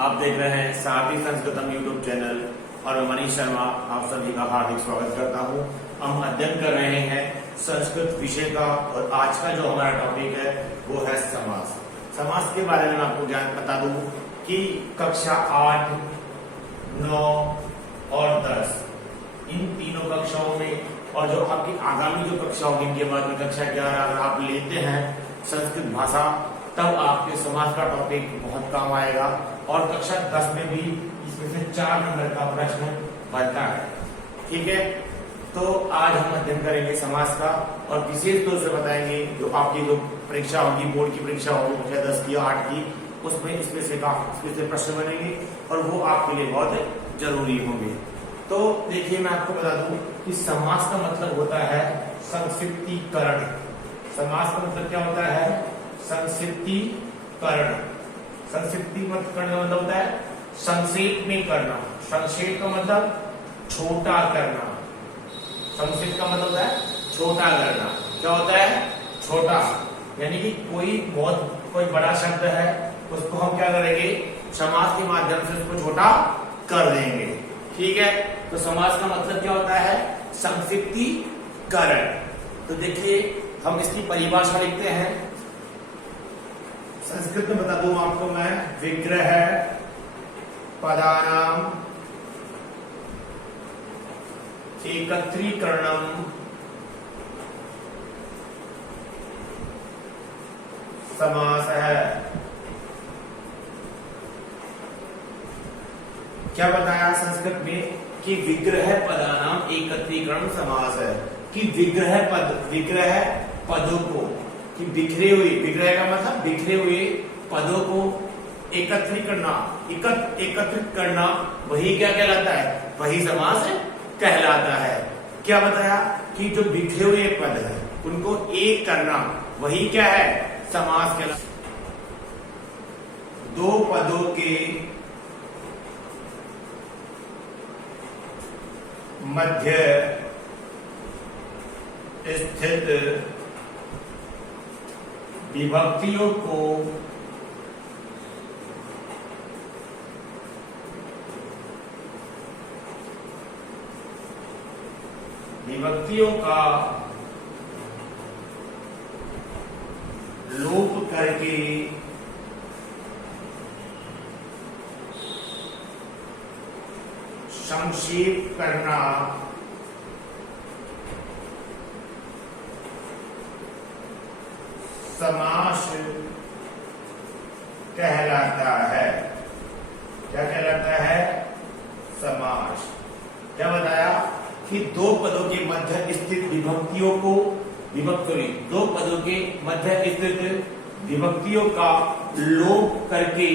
आप देख रहे हैं सारथी संस्कृतम यूट्यूब चैनल और मैं मनीष शर्मा आप सभी का हार्दिक स्वागत करता हूं। हम अध्ययन कर रहे हैं संस्कृत विषय का और आज का जो हमारा टॉपिक है वो है समास। समास के बारे में आपको बता दूं कि कक्षा 8, 9 और 10 इन तीनों कक्षाओं में और जो आपकी आगामी जो कक्षा होगी इनके बाद में कक्षा 11 अगर आप लेते हैं संस्कृत भाषा तब आपके समास का टॉपिक बहुत काम आएगा और कक्षा 10 में भी इसमें से 4 नंबर का प्रश्न बनता है। ठीक है, तो आज हम अध्ययन करेंगे समास का और विशेष तौर से बताएंगे जो आपकी जो परीक्षा होगी, बोर्ड की परीक्षा होगी कक्षा 10 की 8 की, उसमें इसमें से प्रश्न बनेंगे और वो आपके लिए बहुत जरूरी होंगे। तो देखिए मैं आपको बता दूं कि समास का मतलब होता है संक्षिप्तीकरण। समास का मतलब क्या होता है? संक्षिप्तीकरण। संक्षिप्तीकरण का मतलब होता है संक्षेप में करना। संक्षेप का मतलब छोटा करना। संक्षेप का मतलब होता है छोटा करना। क्या होता है? छोटा, यानी कि कोई बड़ा शब्द है उसको हम क्या करेंगे? समास के माध्यम से उसको छोटा कर देंगे। ठीक है, तो समास का मतलब क्या होता है? संक्षिप्तीकरण। तो देखिए हम इसकी परिभाषा लिखते हैं। संस्कृत में बता दूं आपको मैं, विग्रह पदानाम एकत्रीकरणम समास है। क्या बताया संस्कृत में कि विग्रह पदानाम एकत्रीकरण समास है। कि विग्रह पदों को, कि बिखरे हुए, विग्रह का मतलब बिखरे हुए पदों को एकत्रित करना वही क्या कहलाता है? वही समास कहलाता है। क्या बताया कि जो बिखरे हुए पद है उनको एक करना वही क्या है? समास कहलाता है। दो पदों के मध्य स्थित विभक्तियों को का लोप करके संक्षेप करना समास कहलाता है। क्या कहलाता है? समास। क्या बताया कि दो पदों के मध्य स्थित विभक्तियों को दो पदों के मध्य स्थित विभक्तियों का लोप करके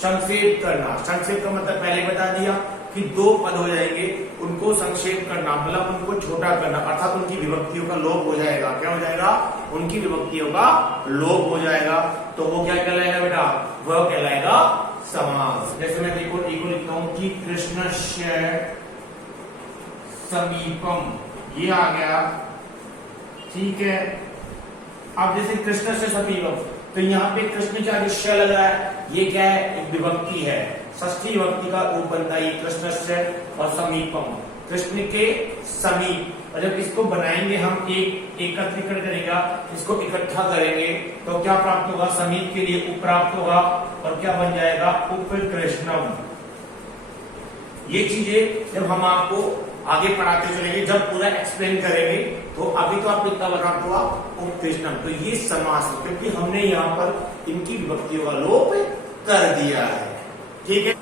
संक्षेप करना। संक्षेप का मतलब पहले बता दिया कि दो पद हो जाएंगे, उनको संक्षेप करना मतलब उनको छोटा करना, अर्थात उनकी विभक्तियों का लोप हो जाएगा। क्या हो जाएगा? उनकी विभक्तियों का लोप हो जाएगा। तो वो क्या कहलाएगा बेटा? वह कहलाएगा समास। जैसे मैं देखो लिखता हूं कि कृष्णस्य समीपम, ये आ गया। ठीक है, अब जैसे कृष्णस्य समीपम, तो यहाँ पे कृष्ण के आगे श लग रहा है, ये क्या है? एक विभक्ति है, षष्ठी विभक्ति का रूप बनता है कृष्णस्य और समीपम, कृष्ण के समीप। और जब इसको बनाएंगे हम एकत्रीकरण करेगा, इसको इकट्ठा करेंगे तो क्या प्राप्त होगा? समीप के लिए उप प्राप्त होगा और क्या बन जाएगा? उपकृष्णम। ये चीजें जब हम आपको आगे पढ़ाते चलेंगे, जब पूरा एक्सप्लेन करेंगे, तो अभी तो आप कितना बना हुआ? उपकृष्णम। तो ये समास है क्योंकि हमने यहाँ पर इनकी विभक्तियों का लोप कर दिया है। ठीक है,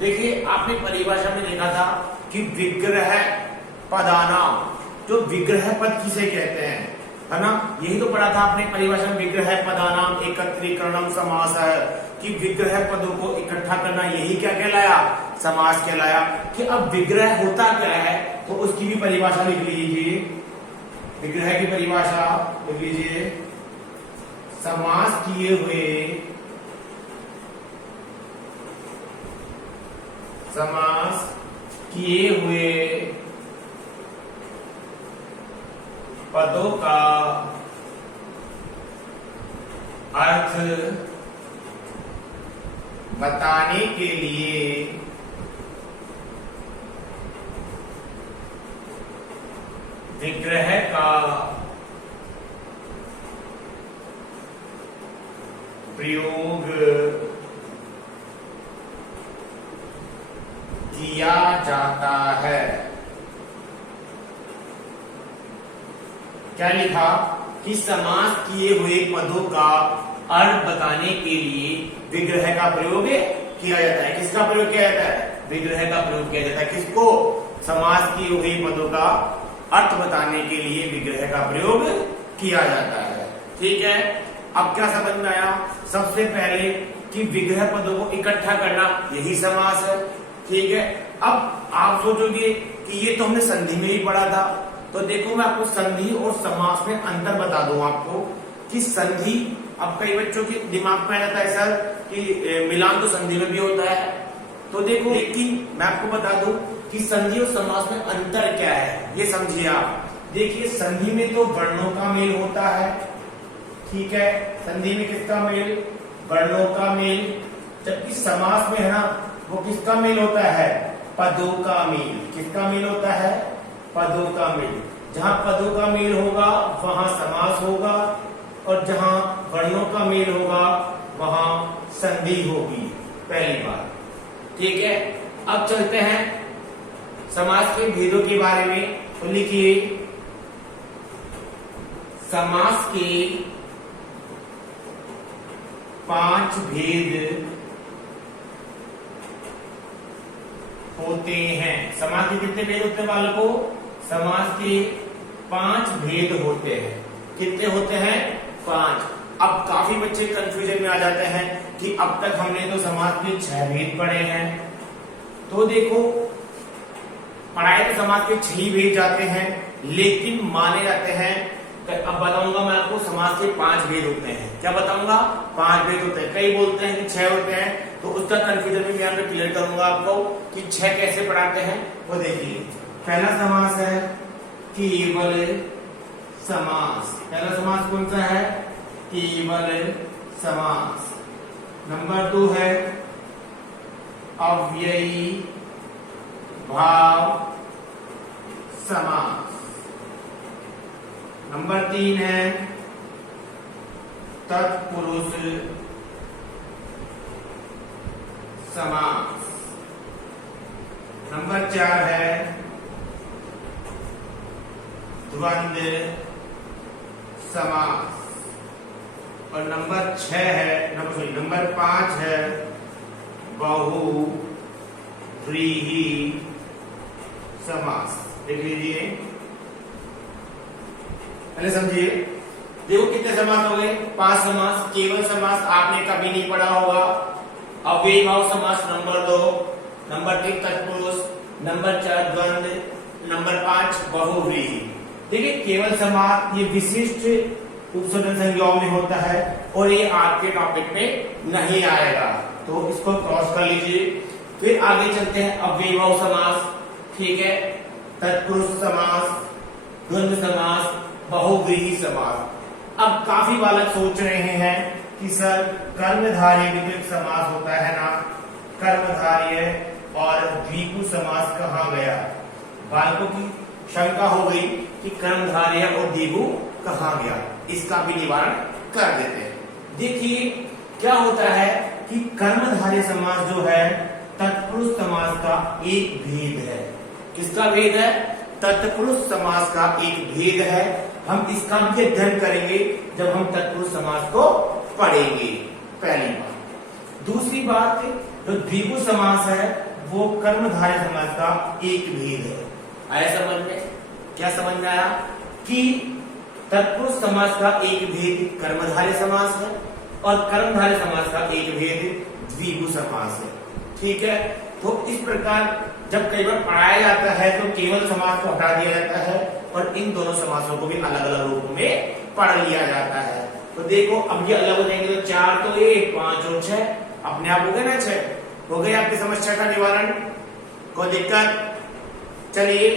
देखिए आपने परिभाषा में देखा था कि विग्रह पदानाम, जो विग्रह पद किसे कहते हैं, है ना? यही तो पढ़ा था आपने परिभाषा में, विग्रह पदानाम एकत्रीकरणम समास है। कि विग्रह पदों को इकट्ठा करना यही क्या कहलाया? समास कहलाया। कि अब विग्रह होता क्या है तो उसकी भी परिभाषा लिख लीजिए। विग्रह की परिभाषा लिख लीजिए। समास किए हुए पदों का अर्थ बताने के लिए विग्रह का प्रयोग किया जाता है। क्या लिखा कि समास किए हुए पदों का अर्थ बताने के लिए विग्रह का प्रयोग किया जाता है। किसका प्रयोग किया जाता है? विग्रह का प्रयोग किया जाता है। किसको? समास किए हुए पदों का अर्थ बताने के लिए विग्रह का प्रयोग किया जाता है। ठीक है, अब क्या समझ में आया? सबसे पहले कि विग्रह पदों को इकट्ठा करना यही समास है। ठीक है, अब आप सोचोगे कि ये तो हमने संधि में ही पढ़ा था, तो देखो मैं आपको संधि और समास में अंतर बता दूं आपको कि संधि, अब कई बच्चों के दिमाग में आ जाता है सर कि मिलान तो संधि में भी होता है, तो देखो लेकिन मैं आपको बता दूं कि संधि और समास में अंतर क्या है, ये समझिए आप। देखिए संधि में तो वर्णों का मेल होता है, ठीक है, संधि में किसका मेल? वर्णों का मेल। जबकि समास में है ना, वो किसका मेल होता है? पदों का मेल। किसका मेल होता है? पदों का मेल। जहां पदों का मेल होगा वहां समास होगा, और जहां वर्णों का मेल होगा वहां संधि होगी। पहली बात, ठीक है। अब चलते हैं समास के भेदों के बारे में। तो लिखिए समास के 5 भेद होते हैं। समास के कितने भेद होते हैं बालकों? समास के 5 भेद होते हैं। कितने होते हैं? 5। अब काफी बच्चे कंफ्यूजन में आ जाते हैं कि अब तक हमने तो समास के 6 भेद पढ़े हैं। तो देखो पढ़ाए तो समास के 6 भेद जाते हैं, लेकिन माने जाते हैं, अब बताऊंगा मैं आपको, समास के 5 भेद होते हैं। क्या बताऊंगा? 5 भेद होते हैं। कई बोलते हैं कि 6 होते हैं, तो उसका कंफ्यूजन भी मैं यहाँ पे क्लियर करूंगा आपको कि 6 कैसे पढ़ाते हैं। वो देखिए, पहला समास है केवल समास। पहला समास कौन सा है? केवल समास। नंबर 2 है अव्ययी भाव समास। नंबर 3 है तत्पुरुष समास। नंबर 4 है द्वंद्व समास। और नंबर 6 है, नंबर 5 है बहुव्रीहि समास। देख लीजिए, पहले समझिए। देखो कितने समास हो गए? 5 समास। केवल समास आपने कभी नहीं पढ़ा होगा। अव्ययी भाव समास नंबर 2, नंबर 3 तत्पुरुष, नंबर 4 द्वंद्व, नंबर 5 बहुव्रीहि। देखिए केवल समास ये विशिष्ट उपसर्जन संज्ञाओं में होता है और ये आपके टॉपिक में नहीं आएगा, तो इसको क्रॉस कर लीजिए। फिर आगे चलते हैं अव्ययी भाव समास, ठीक है, तत्पुरुष समास, द्वंद्व समास, बहुव्रीहि समास। अब काफी बालक सोच रहे हैं कि सर कर्मधारय भी तो एक समास होता है ना, कर्मधारय और द्विगु समास कहाँ गया? बालकों की शंका हो गई कि कर्मधारय और द्विगु कहाँ गया, इसका भी निवारण कर देते हैं। देखिए क्या होता है कि कर्मधारय समास जो है तत्पुरुष समास का एक भेद है। किसका भेद है? तत्पुरुष समास का एक भेद है। हम इसका भी अध्ययन करेंगे जब हम तत्पुरुष समास को पढ़ेंगे, पहली बात। दूसरी बात, जो द्विगु समास है वो कर्मधारय समास का एक भेद है। आया समझ में? क्या समझ में आया कि तत्पुरुष समास का एक भेद कर्मधारय समास है और कर्मधारय समास का एक भेद द्विगु समास है, ठीक है। तो इस प्रकार जब कई बार पढ़ाया जाता है तो केवल समास को हटा दिया जाता है और इन दोनों समासों को भी अलग अलग रूपों में पढ़ लिया जाता है। तो देखो अब ये अलग हो जाएंगे, तो 4 तो 1, 5 और 6 अपने आप हो गए ना, 6 हो गए। आपकी समस्या का निवारण, कोई दिक्कत? चलिए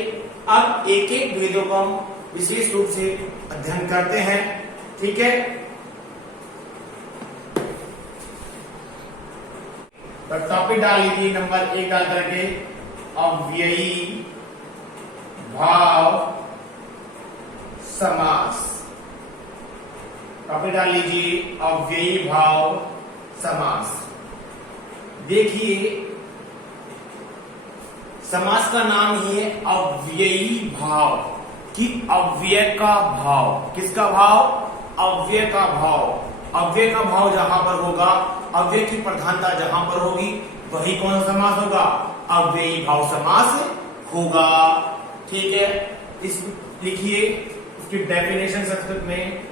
अब एक एक भेदों को हम विशेष रूप से अध्ययन करते हैं, ठीक है। तो टॉपिक डाल लीजिए नंबर 1 डाल करके अव्ययी भाव समास। टॉपिक डाल लीजिए अव्ययी भाव समास। देखिए समास का नाम ही है अव्ययी भाव कि अव्यय का भाव। किसका भाव? अव्यय का भाव। अव्यय का भाव जहां पर होगा, अव्यय की प्रधानता जहां पर होगी, वही कौन सा समास होगा? अव्ययी भाव समास होगा। ठीक है, इस लिखिए इसकी डेफिनेशन संस्कृत में।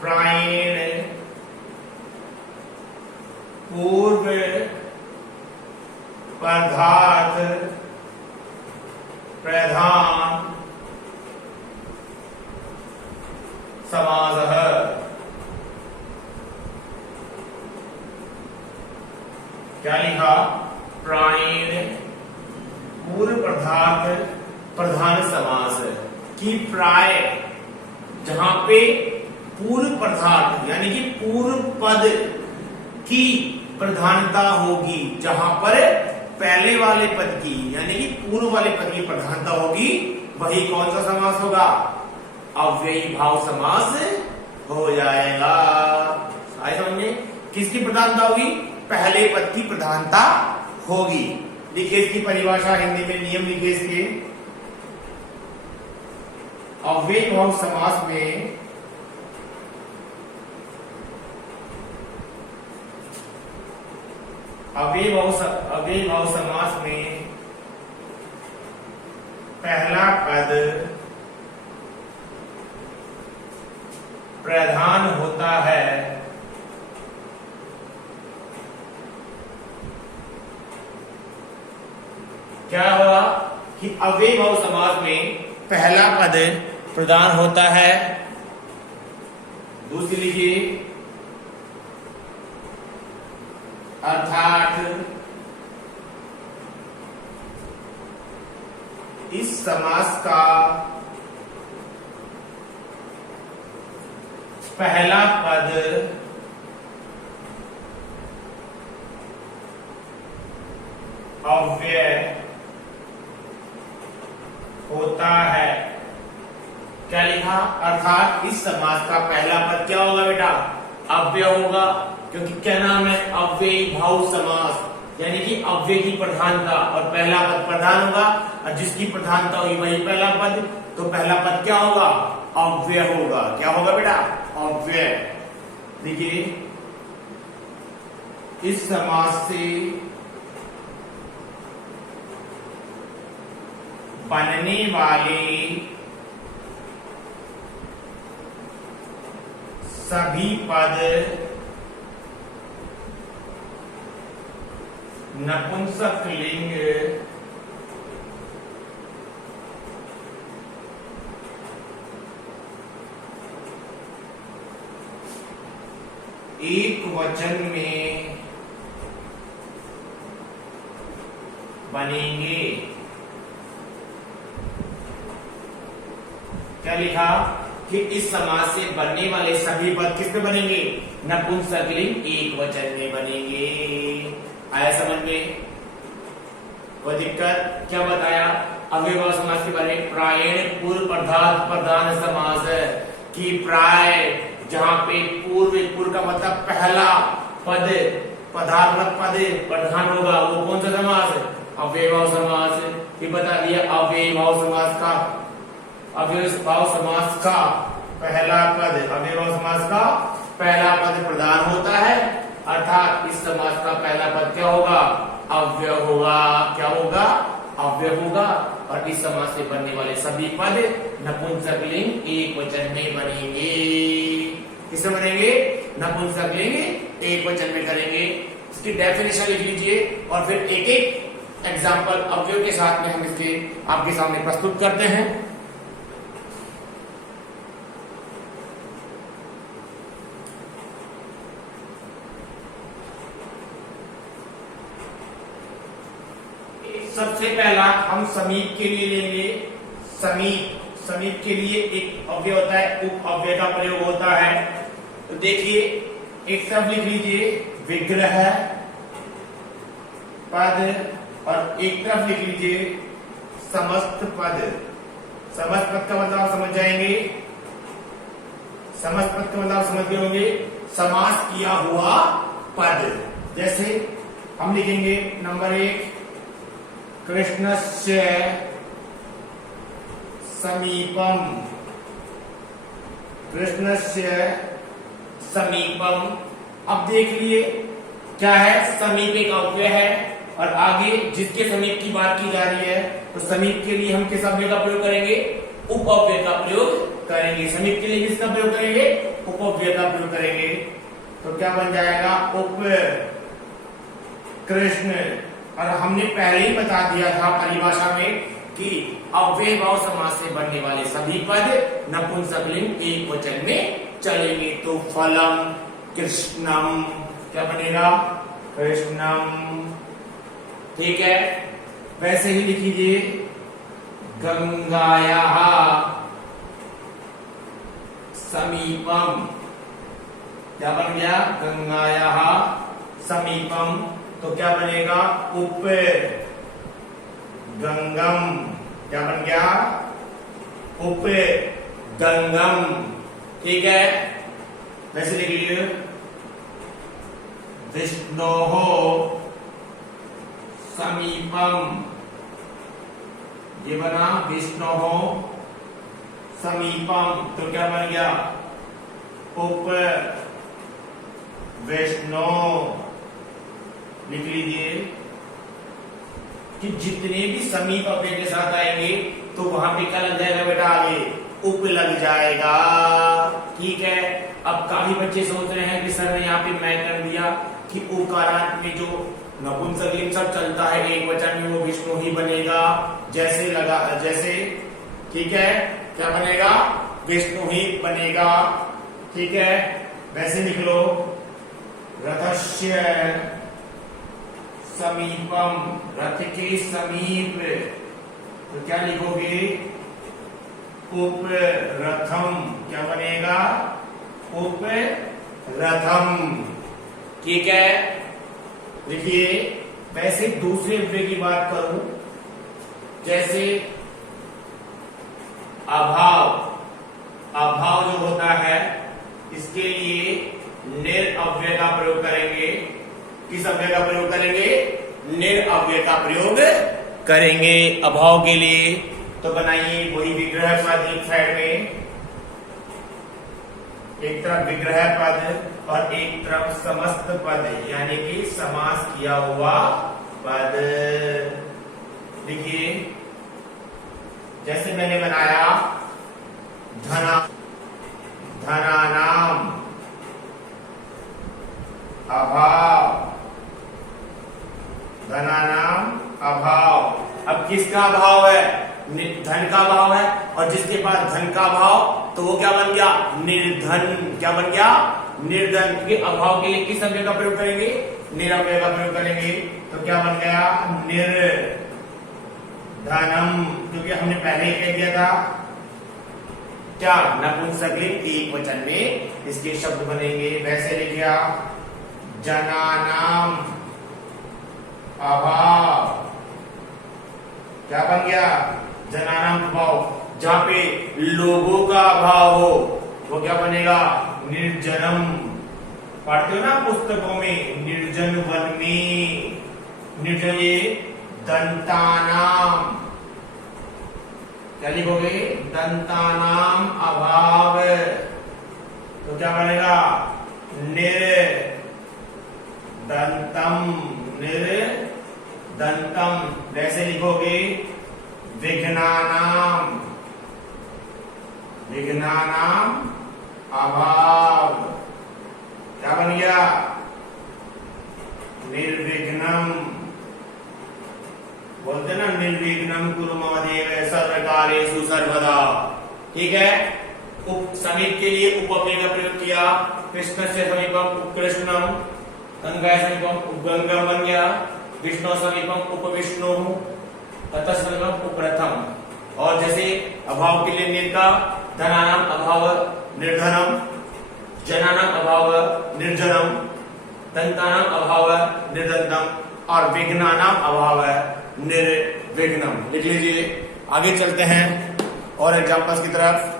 प्रायण पूर्व पदार्थ प्रधान समासः। क्या लिखा? प्रायण पूर्व पदार्थ प्रधान समास की प्राय जहां पे पूर्व पदार्थ यानी कि पूर्व पद की प्रधानता होगी, जहां पर पहले वाले पद की यानी कि पूर्व वाले पद की प्रधानता होगी, वही कौन सा समास होगा? अव्ययी भाव समास हो जाएगा। आए समझ में? किसकी प्रधानता होगी? पहले पद की प्रधानता होगी। देखिए इसकी परिभाषा हिंदी में, नियम लिखिए इसके। अव्ययी भाव समास में अव्ययी भाव समास में पहला पद प्रधान होता है क्या हुआ कि अव्ययी भाव समास में पहला पद प्रधान होता है। दूसरी लिखिए अर्थात इस समास का पहला पद अव्यय होता है। क्या लिखा? अर्थात इस समास का पहला पद क्या होगा बेटा? अव्यय होगा, क्योंकि क्या नाम है? अव्ययी भाव समास, यानी कि अव्यय की प्रधानता, और पहला पद प्रधान होगा, और जिसकी प्रधानता होगी वही पहला पद, तो पहला पद क्या होगा? अव्यय होगा। क्या होगा बेटा? अव्यय। देखिए इस समास से बनने वाले सभी पद नपुंसक लिंग एक वचन में बनेंगे। क्या लिखा? कि इस समास से बनने वाले सभी पद किस में बनेंगे? नपुंसक लिंग एक वचन में बनेंगे। आया समझ में? कोई दिक्कत? क्या बताया अव्ययी भाव समास के बारे में? प्रायण पूर्व पदार्थ प्रधान समास है कि प्राय जहां पे पूर्व का मतलब पहला पद पदार्थ पद प्रधान होगा, वो कौन सा समास है? अव्ययी भाव समास। ये बता दिया अव्ययी भाव समास का, अव्ययी भाव समास का पहला पद, अव्ययी भाव समास का पहला पद प्रधान होता है, अर्थात इस समास का पहला पद क्या होगा? अव्यय होगा। क्या होगा? अव्यय होगा। और इस समास से बनने वाले सभी पद नपुंसक लिंग एक वचन में बनेंगे। किसमें बनेंगे? नपुंसक लिंग एक वचन में करेंगे। इसकी डेफिनेशन लिख लीजिए और फिर एक एक एग्जाम्पल अव्यय के साथ में हम इसके आपके सामने प्रस्तुत करते हैं। सबसे पहला हम समीप के लिए लेंगे। समीप के लिए एक अव्यय होता है, उप अव्यय का प्रयोग होता है। तो देखिए एक शब्द लिख लीजिए, विग्रह पद, और एक तरफ लिख लीजिए समस्त पद। समस्त पद का मतलब आप समझ जाएंगे, समस्त पद का मतलब आप समझ गए होंगे, समास किया हुआ पद। जैसे हम लिखेंगे नंबर 1, कृष्णस्य समीपम, कृष्णस्य समीपम। अब देख लिए क्या है, समीप एक अव्यय है, और आगे जिसके समीप की बात की जा रही है, तो समीप के लिए हम किस अव्यय का प्रयोग करेंगे, उपअव्यय का प्रयोग करेंगे। समीप के लिए किसका प्रयोग करेंगे, उपअव्यय का प्रयोग करेंगे। तो क्या बन जाएगा, उप कृष्ण। और हमने पहले ही बता दिया था परिभाषा में कि अव्यय भाव समास से बनने वाले सभी पद नपुंसकलिंग एक वचन में चलेंगे। तो फलम कृष्णम, क्या बनेगा, कृष्णम। ठीक है, वैसे ही लिख लीजिए गंगायाः समीपम, क्या बन गया, गंगायाः समीपम। तो क्या बनेगा, उप गंगम, क्या बन गया, उप गंगम। ठीक है, वैसे लिख लीजिए विष्णोः समीपम, ये बना विष्णोः समीपम। तो क्या बन गया, उप विष्णु। लिख लीजिए कि जितने भी समीप अव्यय के साथ आएंगे तो वहां पे क्या लग जाएगा बेटा, आगे उप लग जाएगा। ठीक है, अब काफी बच्चे सोच रहे हैं कि सर ने यहाँ पे मैं कर दिया कि उकारांत में जो नपुंसकलिंग सब चलता है एक वचन में, वो विष्णु ही बनेगा। जैसे लगा, जैसे, ठीक है, क्या बनेगा, विष्णु ही बनेगा। ठीक है, वैसे लिख लो रथस्य समीपम, रथ के समीप। तो क्या लिखोगे, उप रथम, क्या बनेगा, उप रथम। ठीक है, देखिए वैसे दूसरे अव्यय की बात करूं, जैसे अभाव, अभाव जो होता है इसके लिए निर अव्यय का प्रयोग करेंगे। किस अव्यय का प्रयोग करेंगे, निर अव्यय का प्रयोग करेंगे अभाव के लिए। तो बनाइए वही विग्रह पद, एक साइड में एक तरफ विग्रह पद और एक तरफ समस्त पद, यानी कि समास किया हुआ पद। देखिए जैसे मैंने बनाया धना, धनानाम अभाव, धनानाम अभाव। अब किसका अभाव है, धन का अभाव है, और जिसके पास धन का अभाव तो वो क्या बन गया, निर्धन। क्या बन गया, निर्धन। क्योंकि अभाव के लिए किस अव्यय का प्रयोग करेंगे, निरव्यय का प्रयोग करेंगे। तो क्या बन गया, निर्धनम। क्योंकि हमने पहले ही कह दिया था क्या, नपुंसकलिंग एक वचन में इसके शब्द बनेंगे। वैसे लिखिया जनानाम अभाव, क्या बन गया, जनानाम अभाव। जहां पे लोगों का अभाव हो वो क्या बनेगा, निर्जनम। पढ़ते हो ना पुस्तकों में, निर्जन वन में, निर्जन ये दंतानाम, क्या लिखोगे, दंतानाम अभाव। तो क्या बनेगा, निर्दंतम, निर्दंतम। वैसे लिखोगे विघ्नानाम, विघ्नानाम अभाव। क्या बन गया, निर्विघ्नम। बोलते ना निर्विघ्नम कुरु मम देव सर्वकार्येषु सर्वदा। ठीक है, उप समीप के लिए उपअव्यय का प्रयोग किया। कृष्ण से समीपम उपकृष्णम, गंगा समीपम उपगंगम बन गया। विष्णु समीपम उपविष्णु, ततः समीपम उपरथम। और जैसे अभाव के लिए निर का, धनानाम अभाव निर्धनम, जनानाम अभाव निर्जनम, दंतानाम अभाव निर्दंतम। और विघ्नानाम अभाव है निर्विघ्नम। लिख लीजिए। आगे चलते हैं और एग्जांपल्स की तरफ।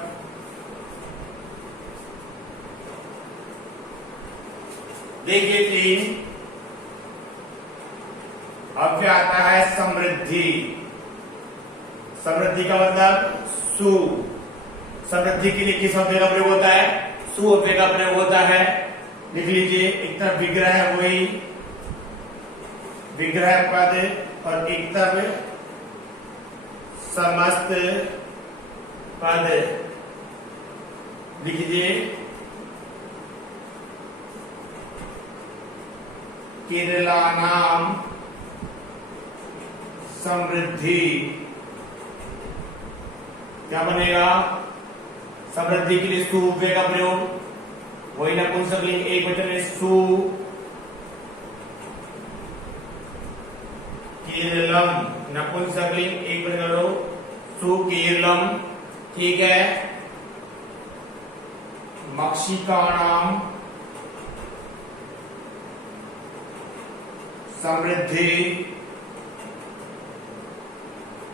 देखिए 3 अव्यय आता है समृद्धि। समृद्धि का मतलब सु। समृद्धि के लिए किस अव्यय का प्रयोग होता है? सु अव्यय का प्रयोग होता है। लिख लीजिए। एक तरफ विग्रह है वही विग्रह पद और एक तरफ समस्त पद। लिखिए केरला नाम समृद्धि। क्या बनेगा? समृद्धि के लिए सु अव्यय का प्रयोग। वही नपुंसकलिंग एक वचन में सु केरलम। नपुंसकलिंग एक वचन करो सु केरलम। ठीक है। मक्षिकाणाम समृद्धि।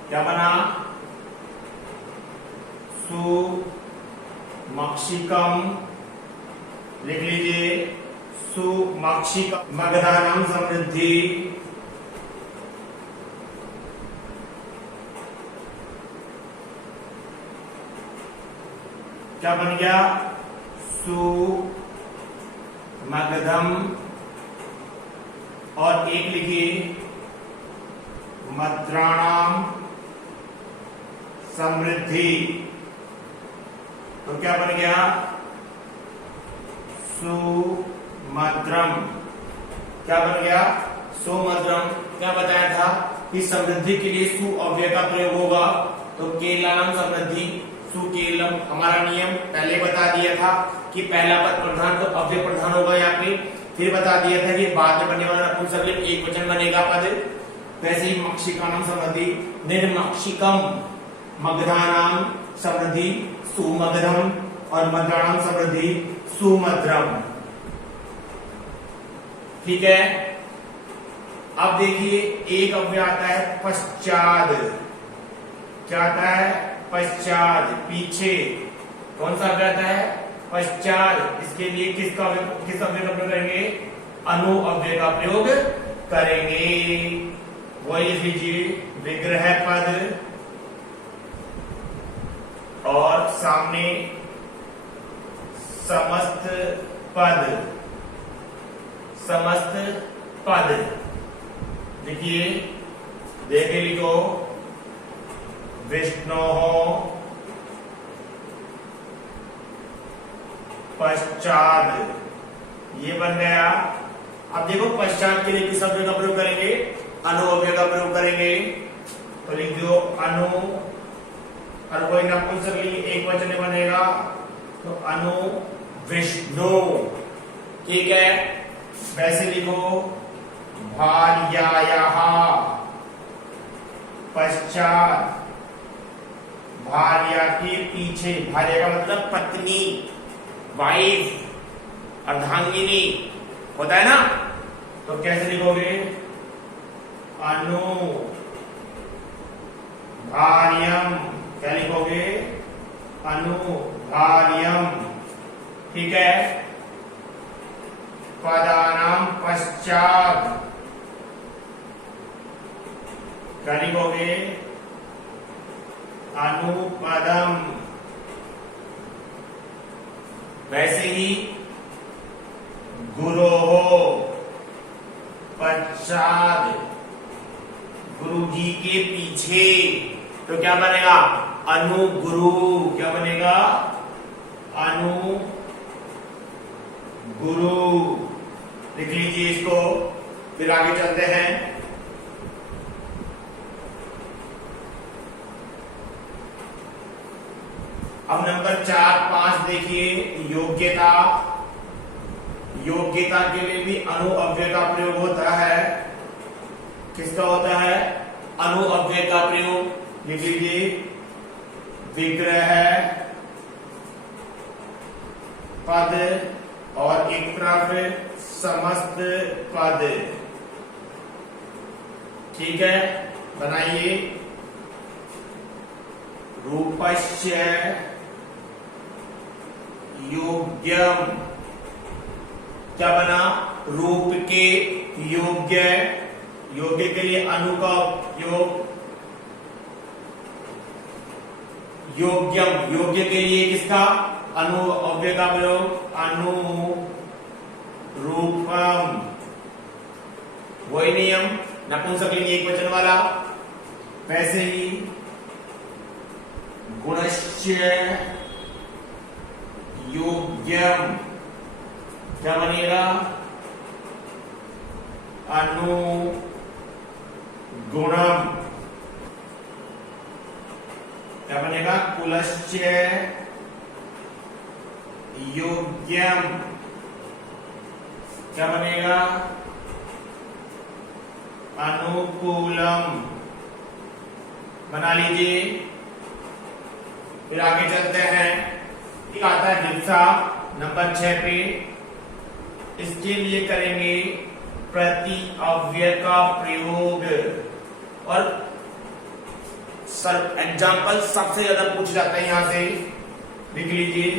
क्या बना? सु मक्षिकम। लिख लीजिए सु मक्षिकम। मगधानाम समृद्धि। क्या बन गया? सु मगधम। और एक लिखिए मद्राणाम समृद्धि। तो क्या बन गया? सुमद्रम। क्या बन गया? सुमद्रम। क्या बताया था कि समृद्धि के लिए सु अव्यय का प्रयोग होगा। तो केरलाम समृद्धि सु केरलम। हमारा नियम पहले बता दिया था कि पहला पद प्रधान तो अव्यय प्रधान होगा यहाँ पे। फिर बता दिया था कि बाद में बनने वाला नपुंसकलिंग एक वचन बनेगा पद। वैसे ही मक्षिकानाम समृद्धि निर्मक्षिकम। मगधानाम समृद्धि सुमगधम और मद्राणाम समृद्धि सुमद्रम। ठीक है। अब देखिए एक अव्यय आता है पश्चाद। क्या आता है? पश्चाद, पीछे। कौन सा अव्यय आता है? पश्चात। इसके लिए किस अव्यय का प्रयोग करेंगे? अनु अव्यय का प्रयोग करेंगे। वही लिख लीजिए विग्रह पद और सामने समस्त पद। समस्त पद लिखिए। देखे लिखो विष्णु पश्चात। ये बन गया। अब देखो पश्चात के लिए किस अव्यय का प्रयोग करेंगे? अनु अव्यय का प्रयोग करेंगे। तो लिख दो अनु। और कोई नपुंसकलिंग एक वचन में बनेगा तो अनु विष्णु। ठीक है। वैसे लिखो भार्यायाः पश्चात। भार्या के पीछे। भार्या का मतलब पत्नी, वाइफ, अर्धांगिनी होता है ना। तो कैसे लिखोगे? अनु भार्यम। क्या लिखोगे? अनु भार्यम। ठीक है। पदानाम पश्चात। क्या लिखोगे? अनुपदम। वैसे ही गुरोः पश्चात। गुरु जी के पीछे। तो क्या बनेगा? अनुगुरु। क्या बनेगा? अनु गुरु। लिख लीजिए इसको। फिर आगे चलते हैं। अब नंबर 4, 5 देखिए योग्यता। योग्यता के लिए भी अनु अव्यय का प्रयोग होता है। किसका होता है? अनु अव्यय का प्रयोग। लिख लीजिए विग्रह पद और एक तरफ समस्त पद। ठीक है, बनाइए। रूपस्य योग्यम, क्या बना? रूप के योग्य, योग्य के लिए अनु का योग, योग्यम, योग्य के लिए किसका? अनु अव्यय का प्रयोग, अनु रूपम। वही नियम, नपुंसकलिंग एक वचन वाला। वैसे ही गुणस्य योग्यम, क्या बनेगा? अनु गुणम, क्या बनेगा? कुलस्य योग्यम, क्या बनेगा? अनुकूलम। बना लीजिए। फिर आगे चलते हैं। एक आता है दिवसा नंबर 6 पे। इसके लिए करेंगे प्रति अव्यय का प्रयोग, और सर एग्जाम्पल सबसे ज्यादा पूछ जाता है यहां से, लिख लीजिए।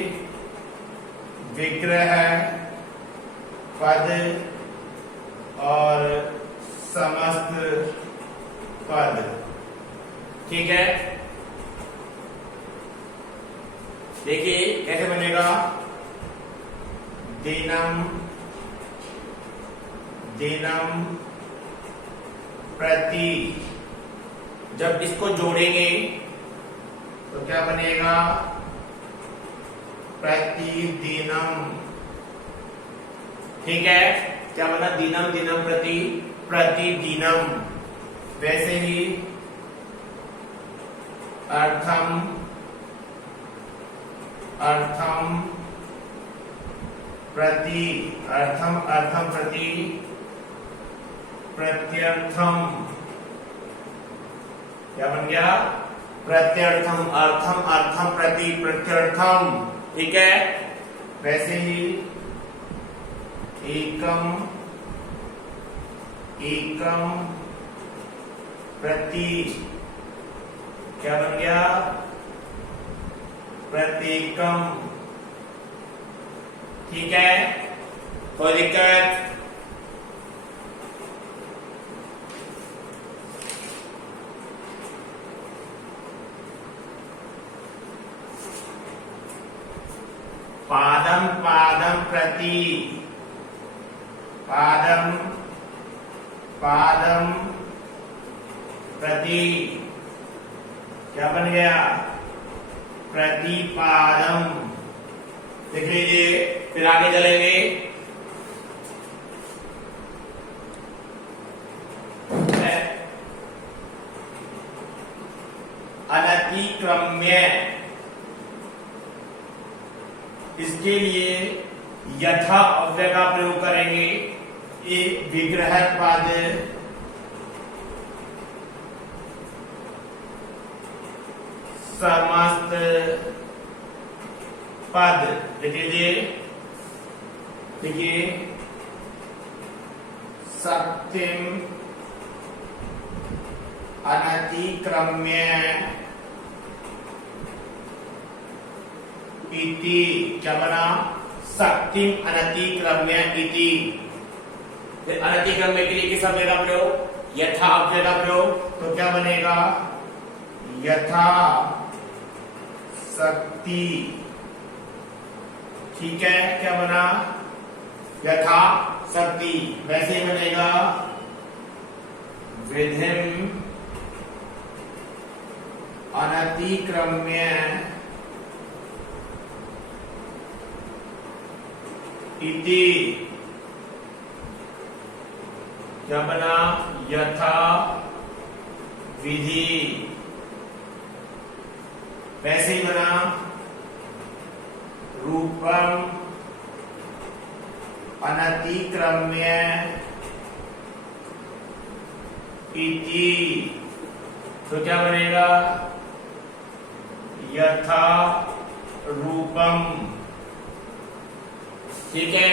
विग्रह पद और समस्त पद, ठीक है। देखिए कैसे बनेगा। दिनम, दिनम प्रति, जब इसको जोड़ेंगे तो क्या बनेगा? प्रतिदिनम, ठीक है। क्या बना? दिनम, दिनम प्रति, प्रतिदिनम। वैसे ही अर्थम, अर्थम प्रति, अर्थम, अर्थम प्रति, प्रत्यर्थम, क्या बन गया? प्रत्यर्थम, अर्थम, अर्थम प्रति, प्रत्यर्थम, ठीक है। वैसे ही एकम, एकम प्रति, क्या बन गया? प्रत्येकम, ठीक है। कोई दिक्कत? पादम, पादम प्रति, पादम, पादम प्रति, क्या बन गया? प्रतिपादम। देख लीजिए। फिर आगे चलेंगे। अनतिक्रम्य, इसके लिए यथा अव्यय का प्रयोग करेंगे। एक विग्रह पद, समस्त पद, लिख लीजिए। देखिए, सत्यम अनतिक्रम्य इति, क्या बना? सत्यम अनतिक्रम्य इति। अनतिक्रम्य के लिए किस अव्यय का प्रयोग? यथा अव्यय का प्रयोग। तो क्या बनेगा? यथा शक्ति, ठीक है। क्या बना? यथा शक्ति। वैसे ही बनेगा विधिम अनतिक्रम्य इति, क्या बना? यथा विधि। वैसे ही बना रूपम अनतिक्रम्य इति। तो क्या बनेगा? यथा रूपम, ठीक है।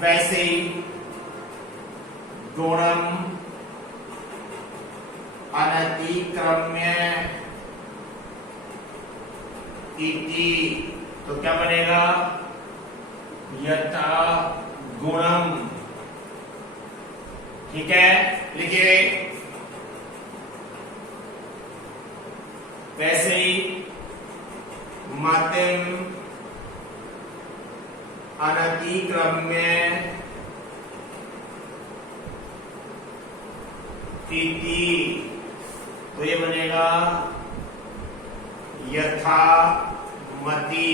वैसे ही गुणम अनतिक्रम्य इति। तो क्या बनेगा? यथा गुणम। ठीक है, लिखिए। वैसे ही मतिम अनतिक्रम्य इति। तो ये बनेगा यथा मति।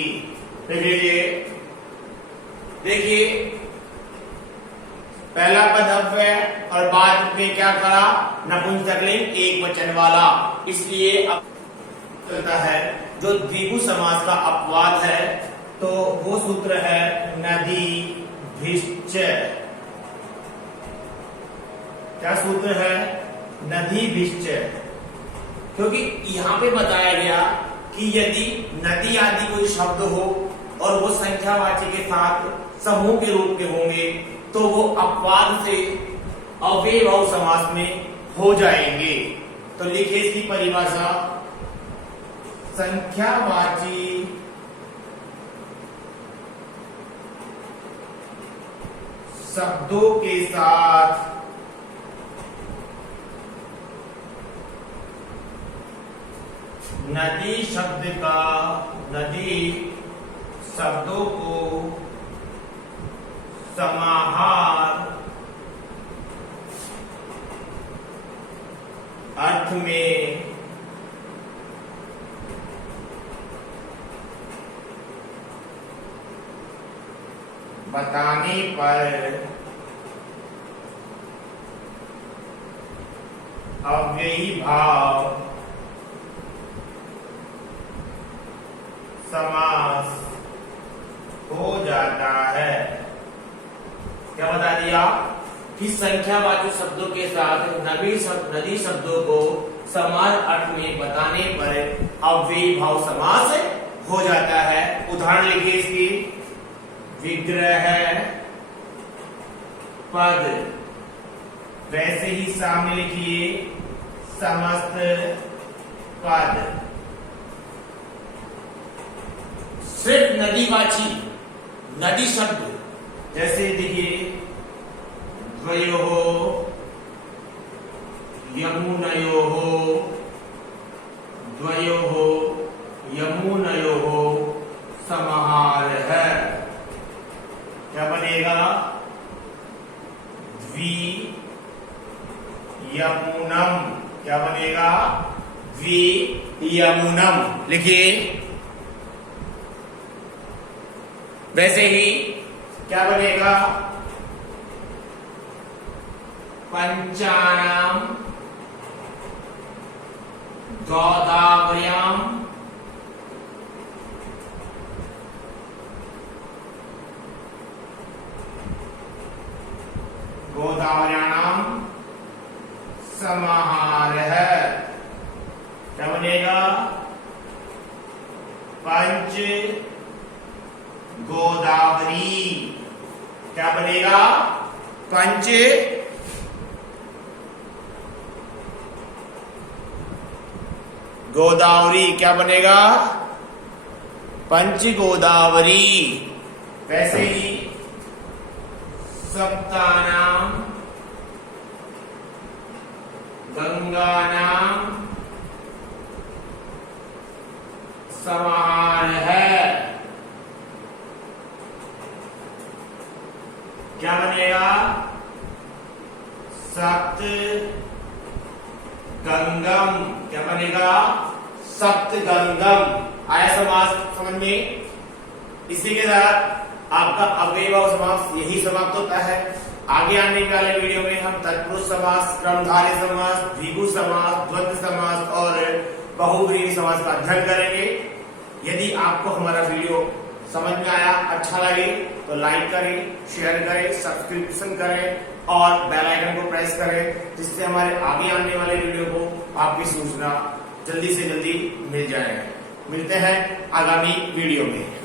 देखिए पहला पद अव्यय और बाद में क्या करा? नपुंसकलिंग एक वचन वाला, इसलिए अब चलता है जो द्विगु समास का अपवाद है। तो वो सूत्र है नदी भिश्च। क्या सूत्र है? नदी भिश्च। क्योंकि यहां पे बताया गया कि यदि नदी आदि कोई शब्द हो और वो संख्यावाची के साथ समूह के रूप में होंगे तो वो अपवाद से अव्ययभाव समास में हो जाएंगे। तो लिखिए इसकी परिभाषा। संख्यावाची शब्दों के साथ नदी शब्दों को समाहार अर्थ में बताने पर अव्ययी भाव समास हो जाता है। क्या बता दिया? कि संख्यावाचक शब्दों के साथ नदी शब्दों को समान अर्थ में बताने पर अव्ययी भाव समास हो जाता है। उदाहरण लिखिए इसकी। विग्रह पद। वैसे ही सामने लिखिए समस्त पद। सिर्फ नदीवाची नदी शब्द जैसे देखिए द्वयोः यमुनयोः द्वयोः यमुनयोः समाहार है। क्या बनेगा? द्वि यमुनम। क्या बनेगा? द्वि यमुनम। लिखिए। वैसे ही क्या बनेगा? पंचानाम गोदावरीयाम गोदावरीयानाम समाहार है। क्या बनेगा? पंच गोदावरी। क्या बनेगा? पंच गोदावरी। क्या बनेगा? पंच गोदावरी। वैसे ही सप्तानाम गंगानाम समाहार है। क्या बनेगा? सप्त गंगम। क्या बनेगा? सप्त गंगम। आया समास समझ में? इसी के साथ आपका अव्ययभाव समास यही समाप्त होता है। आगे आने वाले वीडियो में हम तत्पुरुष समास, क्रमधारय समास, द्विगु समास, द्वंद्व समास और बहुब्रीहि समास का अध्ययन करेंगे। यदि आपको हमारा वीडियो समझ में आया, अच्छा लगे तो लाइक करें, शेयर करें, सब्सक्रिप्शन करें और बेल आइकन को प्रेस करें, जिससे हमारे आगे आने वाले वीडियो को आपकी सूचना जल्दी से जल्दी मिल जाए। मिलते हैं आगामी वीडियो में।